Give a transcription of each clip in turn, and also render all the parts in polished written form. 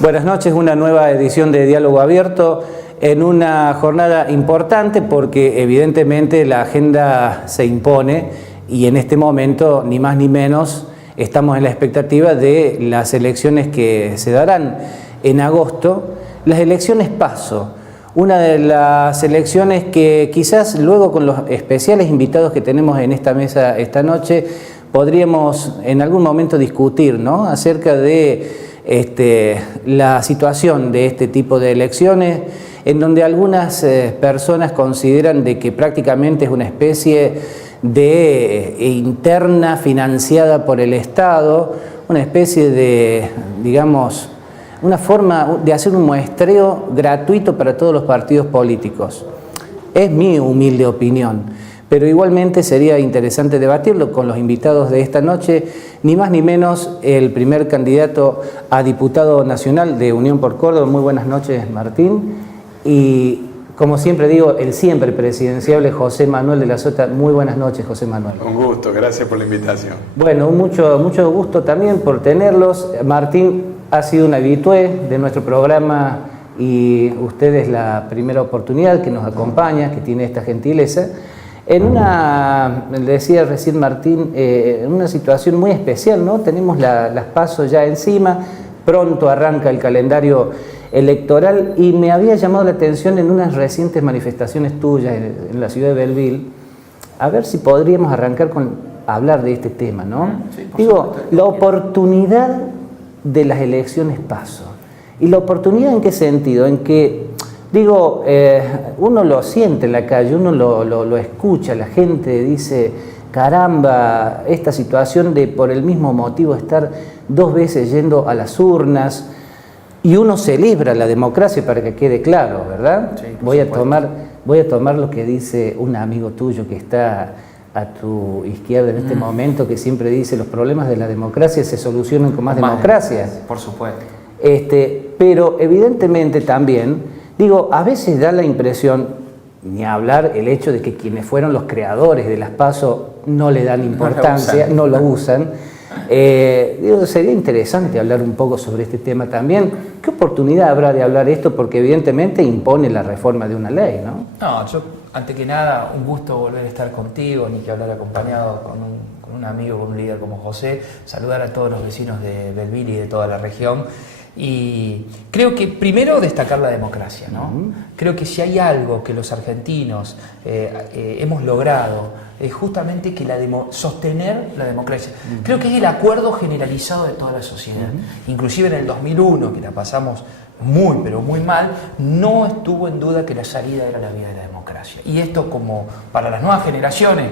Buenas noches, una nueva edición de Diálogo Abierto en una jornada importante porque evidentemente la agenda se impone y en este momento ni más ni menos estamos en la expectativa de las elecciones que se darán en agosto, las elecciones PASO, una de las elecciones que quizás luego con los especiales invitados que tenemos en esta mesa esta noche podríamos en algún momento discutir, ¿no?, acerca de la situación de este tipo de elecciones, en donde algunas personas consideran de que prácticamente es una especie de interna financiada por el Estado, una especie de, digamos, una forma de hacer un muestreo gratuito para todos los partidos políticos. Es mi humilde opinión. Pero igualmente sería interesante debatirlo con los invitados de esta noche, ni más ni menos el primer candidato a diputado nacional de Unión por Córdoba. Muy buenas noches, Martín. Y como siempre digo, el siempre presidenciable José Manuel de la Sota. Muy buenas noches, José Manuel. Un gusto, gracias por la invitación. Bueno, mucho gusto también por tenerlos. Martín ha sido un habitué de nuestro programa y usted es la primera oportunidad que nos acompaña, que tiene esta gentileza. Le decía recién Martín, en una situación muy especial, ¿no? Tenemos las PASO ya encima, pronto arranca el calendario electoral y me había llamado la atención en unas recientes manifestaciones tuyas en la ciudad de Belleville, a ver si podríamos arrancar con hablar de este tema, ¿no? Sí, digo, la oportunidad de las elecciones PASO. ¿Y la oportunidad en qué sentido? En que digo, uno lo siente en la calle, uno lo escucha, la gente dice, caramba, esta situación de por el mismo motivo estar dos veces yendo a las urnas, y uno celebra la democracia para que quede claro, ¿verdad? Sí, voy a tomar lo que dice un amigo tuyo que está a tu izquierda en este momento, que siempre dice, los problemas de la democracia se solucionan con más democracia. Por supuesto. Pero evidentemente también, digo, a veces da la impresión, ni hablar el hecho de que quienes fueron los creadores de las PASO no le dan importancia, no lo usan. Digo, sería interesante hablar un poco sobre este tema también. ¿Qué oportunidad habrá de hablar esto? Porque evidentemente impone la reforma de una ley, ¿no? No, yo, ante que nada, un gusto volver a estar contigo, ni que hablar acompañado con un amigo, con un líder como José, saludar a todos los vecinos de Belleville y de toda la región. Y creo que primero destacar la democracia, ¿no? Creo que si hay algo que los argentinos hemos logrado es justamente que sostener la democracia. Creo que es el acuerdo generalizado de toda la sociedad. Inclusive en el 2001, que la pasamos muy, pero muy mal, no estuvo en duda que la salida era la vía de la democracia. Y esto, como para las nuevas generaciones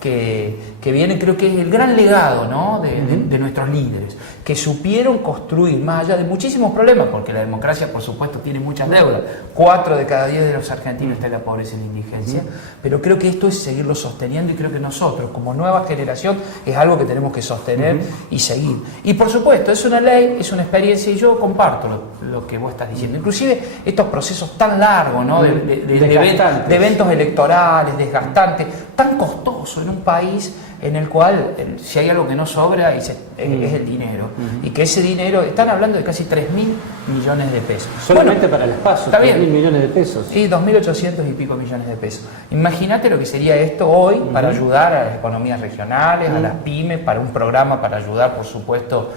que vienen, creo que es el gran legado, ¿no?, de nuestros líderes, que supieron construir, más allá de muchísimos problemas, porque la democracia, por supuesto, tiene muchas deudas. 4 de cada 10 de los argentinos está en la pobreza y la indigencia, pero creo que esto es seguirlo sosteniendo, y creo que nosotros, como nueva generación, es algo que tenemos que sostener y seguir. Y por supuesto, es una ley, es una experiencia, y yo comparto lo que vos estás diciendo. Inclusive estos procesos tan largos, ¿no?, de eventos electorales, desgastantes, tan costosos en un país en el cual si hay algo que no sobra es el dinero, y que ese dinero, están hablando de casi 3.000 millones de pesos. Solamente para las PASO, está 3.000 bien. millones de pesos. Sí, 2.800 y pico millones de pesos. Imagínate lo que sería esto hoy para ayudar a las economías regionales, a las pymes, para un programa para ayudar, por supuesto,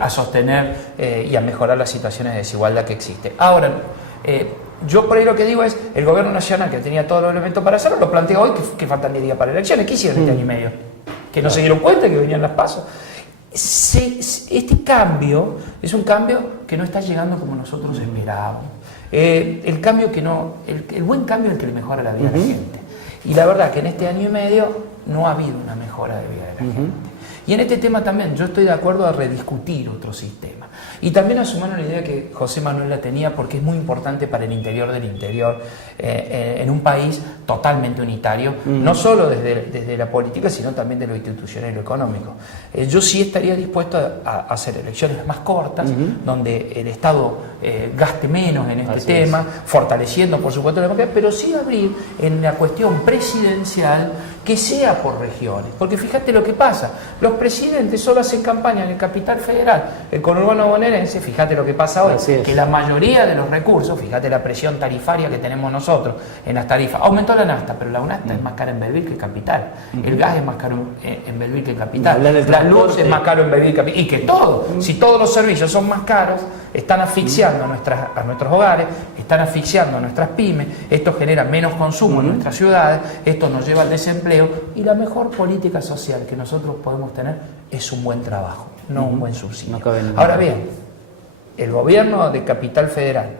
a sostener y a mejorar las situaciones de desigualdad que existen. Ahora, yo por ahí lo que digo es, el gobierno nacional, que tenía todos los elementos para hacerlo, lo plantea hoy que faltan 10 días para elecciones. ¿Qué hicieron este año y medio? Que no se dieron cuenta que venían las PASO. Este cambio es un cambio que no está llegando como nosotros esperábamos. El buen cambio es el que le mejora la vida a la gente. Y la verdad que en este año y medio no ha habido una mejora de vida de la gente. Y en este tema también yo estoy de acuerdo a rediscutir otro sistema. Y también a sumar la idea que José Manuel la tenía, porque es muy importante para el interior del interior, en un país totalmente unitario, no solo desde la política, sino también de lo institucional y lo económico. Yo sí estaría dispuesto a hacer elecciones más cortas, donde el Estado gaste menos en este tema, fortaleciendo por supuesto la democracia, pero sí abrir en la cuestión presidencial que sea por regiones. Porque fíjate lo que pasa, los presidentes solo hacen campaña en el Capital Federal, el conurbano gobierno bonaerense, fíjate lo que pasa hoy, Así es. que la mayoría de los recursos, fíjate la presión tarifaria que tenemos nosotros en las tarifas, aumentó la nafta, pero la nafta es más cara en Belville que en Capital, el gas es más caro en Belville que en Capital, la luz es más caro en Belville que en Capital, y que todo, si todos los servicios son más caros, están asfixiando a nuestros hogares, están asfixiando a nuestras pymes, esto genera menos consumo en nuestras ciudades, esto nos lleva al desempleo, y la mejor política social que nosotros podemos tener es un buen trabajo, no un buen subsidio. No cabe en Ahora bien, el gobierno de Capital Federal,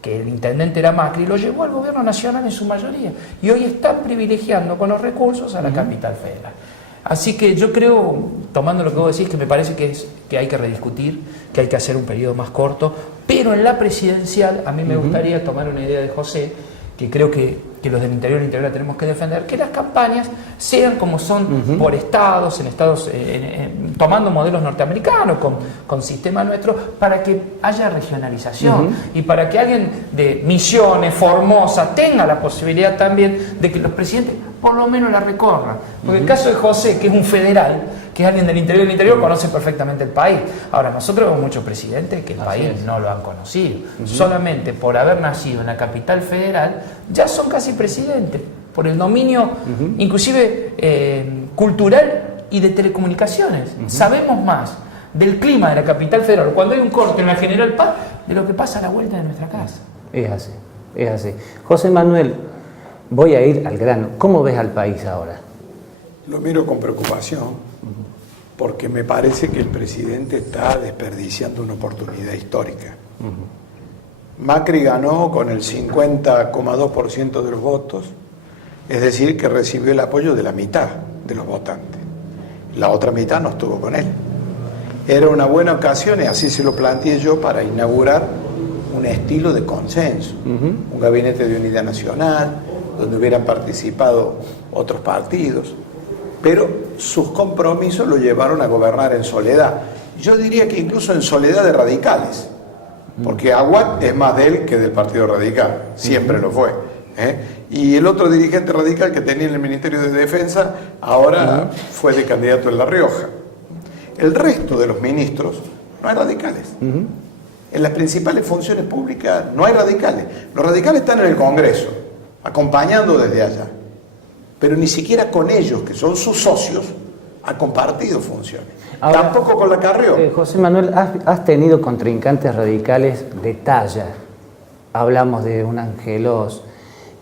que el intendente era Macri, lo llevó al gobierno nacional en su mayoría, y hoy están privilegiando con los recursos a la Capital Federal. Así que yo creo, tomando lo que vos decís, que me parece que hay que rediscutir, que hay que hacer un periodo más corto, pero en la presidencial a mí me gustaría tomar una idea de José, que creo que los del interior la tenemos que defender, que las campañas sean como son por estados, tomando modelos norteamericanos, con sistemas nuestros, para que haya regionalización y para que alguien de Misiones, Formosa, tenga la posibilidad también de que los presidentes por lo menos la recorran. Porque el caso de José, que es un federal, que es alguien del interior, conoce perfectamente el país. Ahora, nosotros vemos muchos presidentes que el país no lo han conocido. Solamente por haber nacido en la capital federal, ya son casi presidentes, por el dominio inclusive cultural y de telecomunicaciones. Sabemos más del clima de la capital federal cuando hay un corte en la General Paz de lo que pasa a la vuelta de nuestra casa. Es así, es así. José Manuel, voy a ir al grano. ¿Cómo ves al país ahora? Lo miro con preocupación porque me parece que el presidente está desperdiciando una oportunidad histórica. Macri ganó con el 50,2% de los votos, es decir, que recibió el apoyo de la mitad de los votantes. La otra mitad no estuvo con él. Era una buena ocasión, y así se lo planteé yo, para inaugurar un estilo de consenso, un gabinete de unidad nacional, donde hubieran participado otros partidos, pero sus compromisos lo llevaron a gobernar en soledad. Yo diría que incluso en soledad de radicales, porque Aguad es más de él que del Partido Radical, siempre lo fue. Y el otro dirigente radical que tenía en el Ministerio de Defensa ahora fue de candidato en La Rioja. El resto de los ministros no hay radicales. En las principales funciones públicas no hay radicales. Los radicales están en el Congreso, acompañando desde allá, pero ni siquiera con ellos, que son sus socios, ha compartido funciones. Ahora, tampoco con la Carrió. José Manuel, has tenido contrincantes radicales de talla. Hablamos de un Angelos.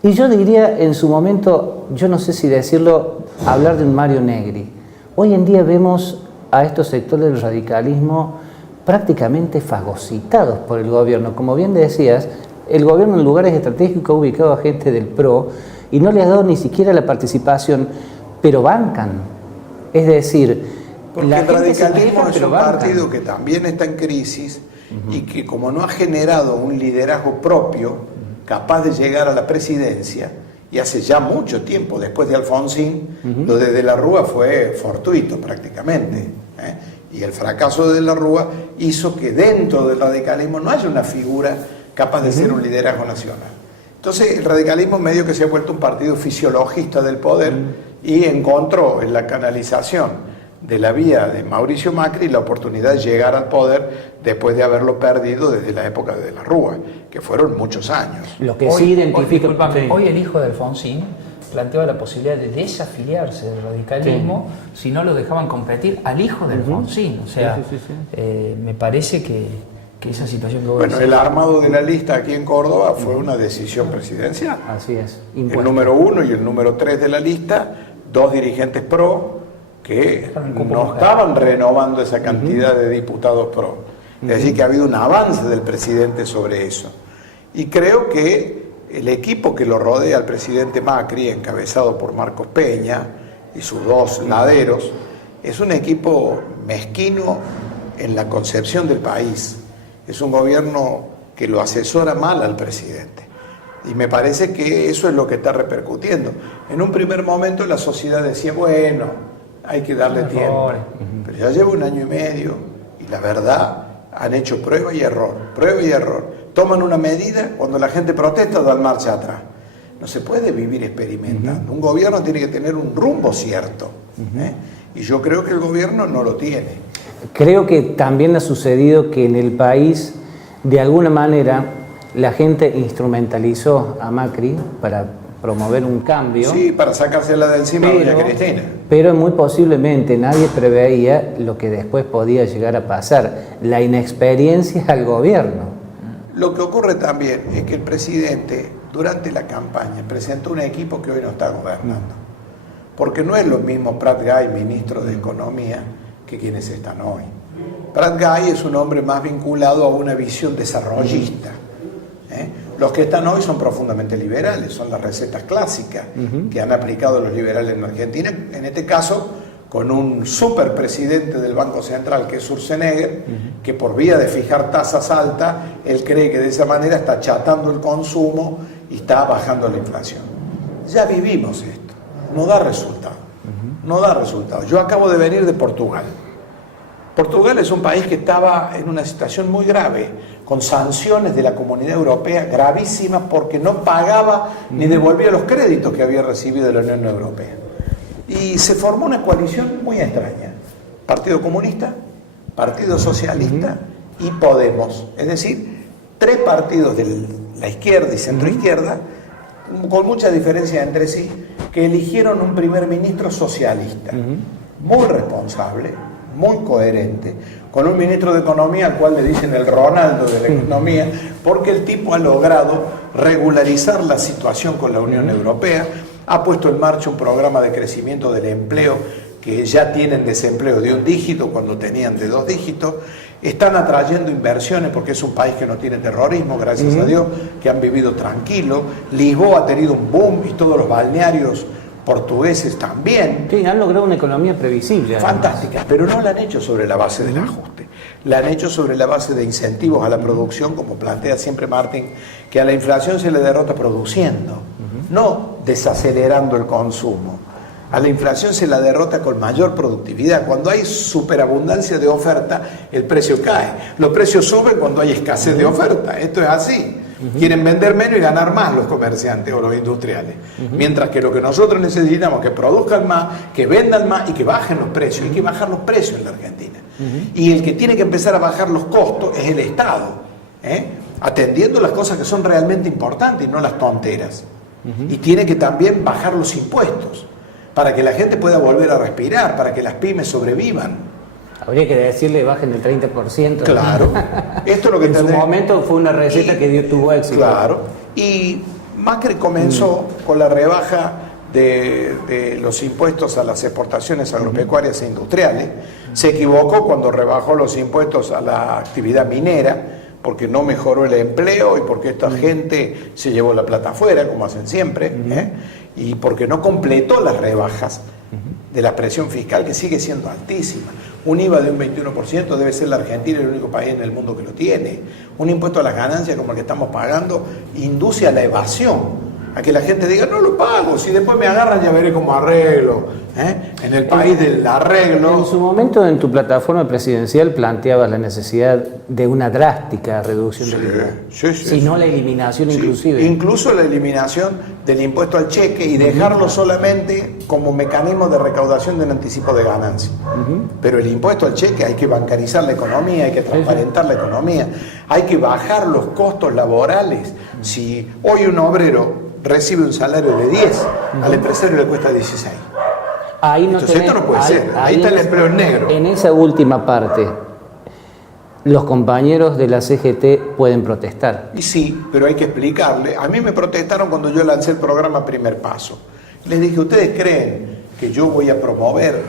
Y yo diría en su momento, yo no sé si decirlo, hablar de un Mario Negri. Hoy en día vemos a estos sectores del radicalismo prácticamente fagocitados por el gobierno. Como bien decías, el gobierno en lugares estratégicos ha ubicado a gente del PRO y no le ha dado ni siquiera la participación, pero bancan. Es decir, porque el radicalismo es un partido que también está en crisis y que, como no ha generado un liderazgo propio capaz de llegar a la presidencia, y hace ya mucho tiempo, después de Alfonsín, lo de De la Rúa fue fortuito prácticamente, y el fracaso de De la Rúa hizo que dentro del radicalismo no haya una figura capaz de ser un liderazgo nacional. Entonces el radicalismo medio que se ha vuelto un partido fisiologista del poder y encontró en la canalización de la vía de Mauricio Macri la oportunidad de llegar al poder después de haberlo perdido desde la época de la Rúa, que fueron muchos años. Lo que sí identifica... Hoy el hijo de Alfonsín planteaba la posibilidad de desafiliarse del radicalismo si no lo dejaban competir al hijo de Alfonsín. O sea, me parece que esa situación que vos decís... el armado de la lista aquí en Córdoba fue una decisión presidencial. Así es. Impuesto. El número 1 y el número 3 de la lista, dos dirigentes PRO que no estaban renovando esa cantidad de diputados PRO. Es decir, que ha habido un avance del presidente sobre eso. Y creo que el equipo que lo rodea al presidente Macri, encabezado por Marcos Peña y sus dos laderos, es un equipo mezquino en la concepción del país. Es un gobierno que lo asesora mal al presidente. Y me parece que eso es lo que está repercutiendo. En un primer momento la sociedad decía, bueno, hay que darle tiempo. Pero ya lleva 1 año y medio y la verdad han hecho prueba y error, prueba y error. Toman una medida, cuando la gente protesta dan marcha atrás. No se puede vivir experimentando. Un gobierno tiene que tener un rumbo cierto. Y yo creo que el gobierno no lo tiene. Creo que también ha sucedido que en el país, de alguna manera, la gente instrumentalizó a Macri para promover un cambio. Sí, para sacársela de encima a doña Cristina. Pero muy posiblemente nadie preveía lo que después podía llegar a pasar, la inexperiencia al gobierno. Lo que ocurre también es que el presidente, durante la campaña, presentó un equipo que hoy no está gobernando. Porque no es lo mismo Prat Gay, ministro de Economía, que quienes están hoy. Prat Gay es un hombre más vinculado a una visión desarrollista. Los que están hoy son profundamente liberales, son las recetas clásicas que han aplicado los liberales en Argentina, en este caso con un superpresidente del Banco Central que es Sturzenegger, que por vía de fijar tasas altas, él cree que de esa manera está achatando el consumo y está bajando la inflación. Ya vivimos esto, no da resultado, no da resultado. Yo acabo de venir de Portugal. Portugal es un país que estaba en una situación muy grave, con sanciones de la Comunidad Europea gravísimas porque no pagaba ni devolvía los créditos que había recibido de la Unión Europea. Y se formó una coalición muy extraña. Partido Comunista, Partido Socialista y Podemos. Es decir, tres partidos de la izquierda y centroizquierda, con mucha diferencia entre sí, que eligieron un primer ministro socialista, muy responsable, muy coherente, con un ministro de Economía al cual le dicen el Ronaldo de la economía, porque el tipo ha logrado regularizar la situación con la Unión Europea, ha puesto en marcha un programa de crecimiento del empleo que ya tienen desempleo de 1 dígito cuando tenían de 2 dígitos, están atrayendo inversiones porque es un país que no tiene terrorismo, gracias a Dios, que han vivido tranquilo. Lisboa ha tenido un boom y todos los balnearios portugueses también. Sí, han logrado una economía previsible. Fantástica, pero no la han hecho sobre la base del ajuste. La han hecho sobre la base de incentivos a la producción, como plantea siempre Martín, que a la inflación se le derrota produciendo, no desacelerando el consumo. A la inflación se la derrota con mayor productividad. Cuando hay superabundancia de oferta, el precio cae. Los precios suben cuando hay escasez de oferta. Esto es así. Quieren vender menos y ganar más los comerciantes o los industriales. Mientras que lo que nosotros necesitamos es que produzcan más, que vendan más y que bajen los precios. Hay que bajar los precios en la Argentina. Y el que tiene que empezar a bajar los costos es el Estado, atendiendo las cosas que son realmente importantes y no las tonteras. Y tiene que también bajar los impuestos para que la gente pueda volver a respirar, para que las pymes sobrevivan. Habría que decirle bajen el 30%. Claro. Esto es lo que en su momento fue una receta que tuvo éxito. Claro. Y Macri comenzó con la rebaja de los impuestos a las exportaciones agropecuarias e industriales. Se equivocó cuando rebajó los impuestos a la actividad minera, porque no mejoró el empleo y porque esta gente se llevó la plata afuera, como hacen siempre, y porque no completó las rebajas de la presión fiscal, que sigue siendo altísima. Un IVA de un 21% debe ser la Argentina el único país en el mundo que lo tiene. Un impuesto a las ganancias como el que estamos pagando induce a la evasión, a que la gente diga, no lo pago, si después me agarran ya veré cómo arreglo. En el país del arreglo. En su momento en tu plataforma presidencial planteabas la necesidad de una drástica reducción del IVA, si no la eliminación inclusive. Incluso la eliminación del impuesto al cheque y dejarlo solamente como mecanismo de recaudación de un anticipo de ganancia. Pero el impuesto al cheque hay que bancarizar la economía, hay que transparentar la economía, hay que bajar los costos laborales. Si hoy un obrero recibe un salario de 10, al empresario le cuesta 16. Ahí no Entonces esto no puede ser, ahí está el empleo en negro. En esa última parte, los compañeros de la CGT pueden protestar. Y sí, pero hay que explicarle. A mí me protestaron cuando yo lancé el programa Primer Paso. Les dije, ¿ustedes creen que yo voy a promover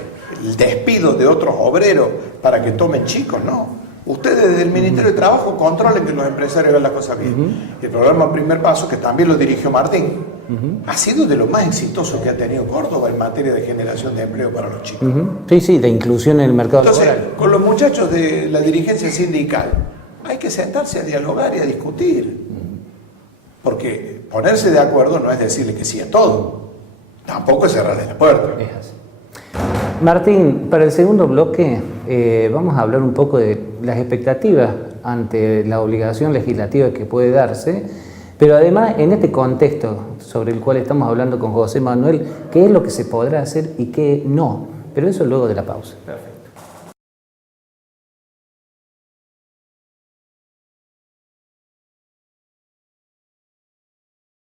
el despido de otros obreros para que tomen chicos? No. Ustedes desde el Ministerio de Trabajo controlen que los empresarios hagan las cosas bien. El programa Primer Paso, que también lo dirigió Martín, ha sido de lo más exitoso que ha tenido Córdoba en materia de generación de empleo para los chicos. Sí, de inclusión en el mercado laboral. Entonces, con los muchachos de la dirigencia sindical, hay que sentarse a dialogar y a discutir. Porque ponerse de acuerdo no es decirle que sí a todo. Tampoco es cerrarle la puerta. Es así. Martín, para el segundo bloque vamos a hablar un poco de las expectativas ante la obligación legislativa que puede darse, pero además en este contexto sobre el cual estamos hablando con José Manuel, qué es lo que se podrá hacer y qué no, pero eso luego de la pausa. Perfecto.